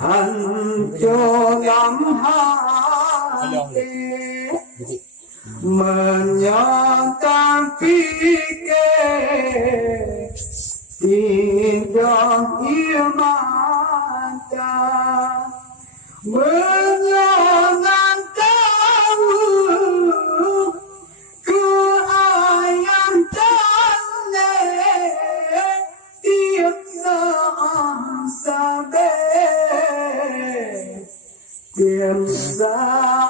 hành cho lắm hai mình nhớ ta phi kê tìm cho yêu mà ta mình nhớ ngàn ta cứ ai ăn chân nè tiếc giờ xa bê tìm ra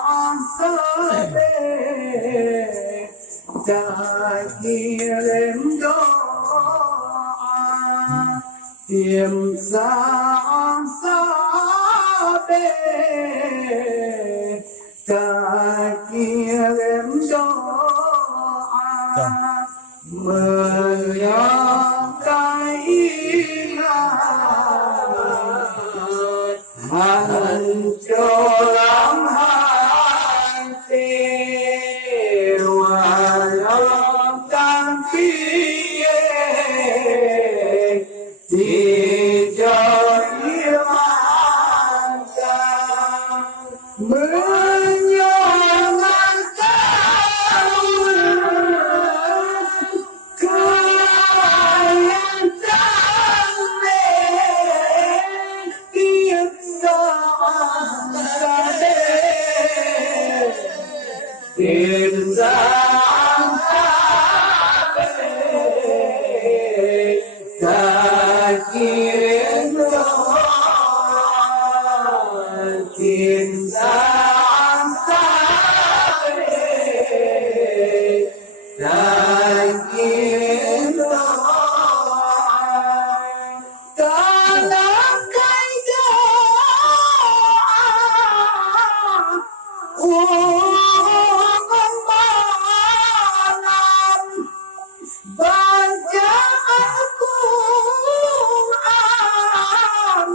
xa bê ta kia em đó tìm ra xa bê ta kia em đó mời cái hành cho lắm hai tiêu lòng tan phía thì cho yêu anh ta mới nhớ ngàn sao cứ ai anh ta mê tiếc xa đê tìm ra xa đê ta kiếm đó tìm ra xa đê ta kiếm đó ta là cái đó con ba năm và cha cũng an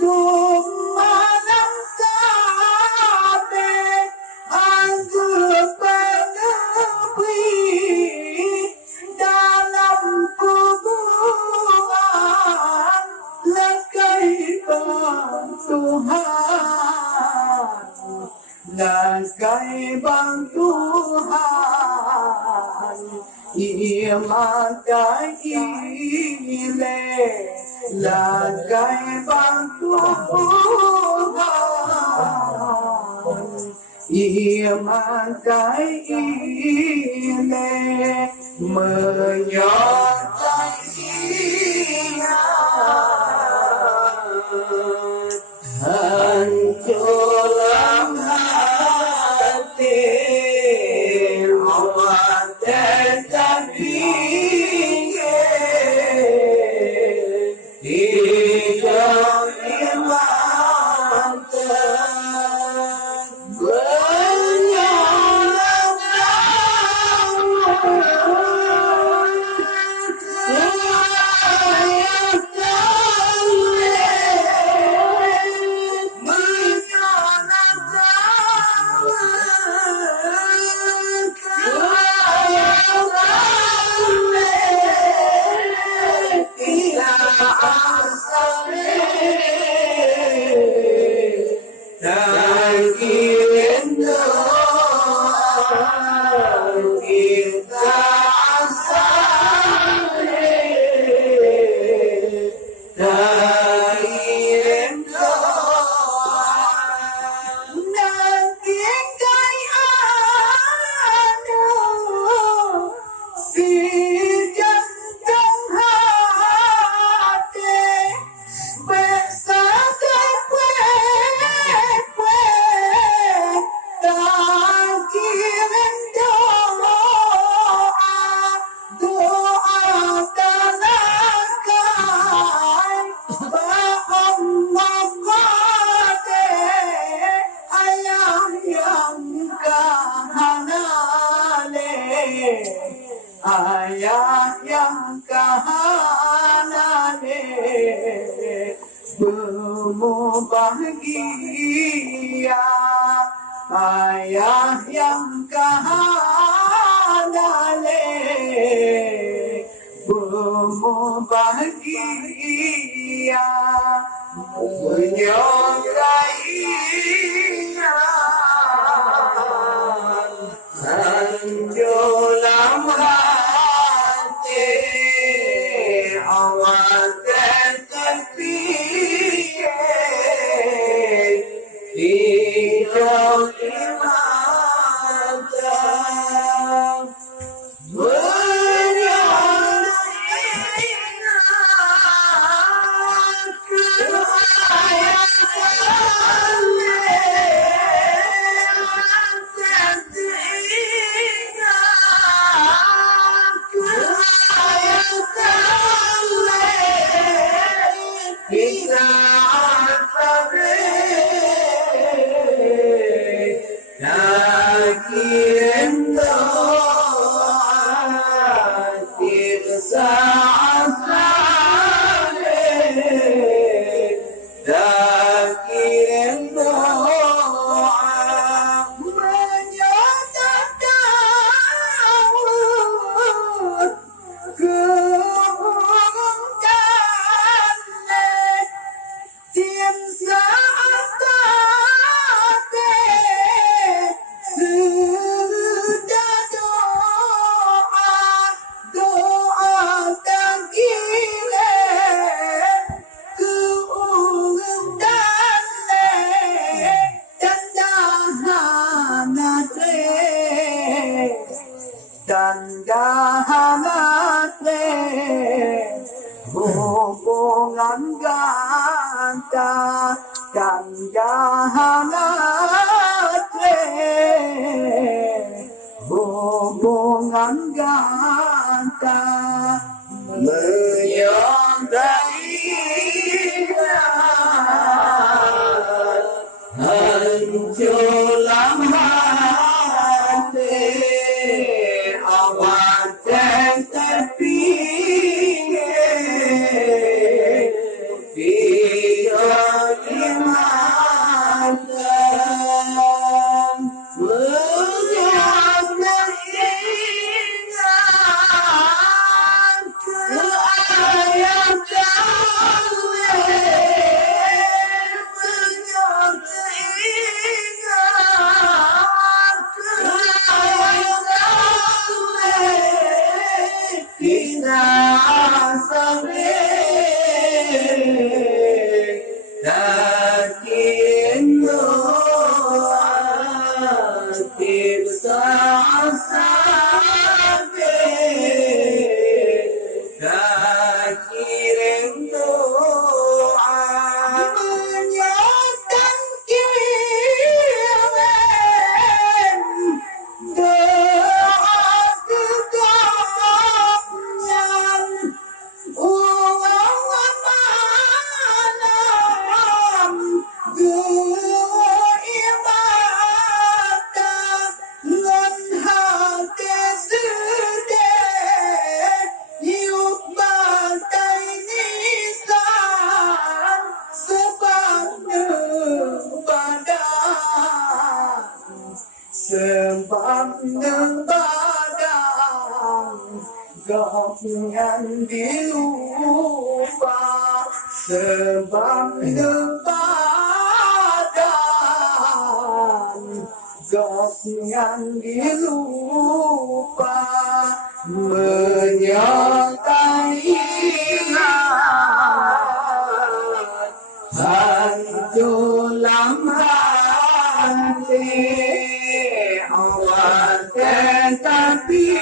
đúng mà năm xa bên an được bên quý đã làm cô an là cây bằng Tuhan là cây bằng Tuhan iman cái ile là cây bằng Tuhan iman cái ile mời nhỏ cái hành cho lắm hati Allah dan tabiye hijau iman bahagia ayah yang kahadale bahagia menyertai dalam hati awal terpikir hidup mata dan dahanate hubungan ganta dan dahanate hubungan ganta menyertai hanculam hati awal terpikir hidup di mata sebab badan jangan dilupa sebab badan jangan dilupa menyertai hanculam hati awal tetapi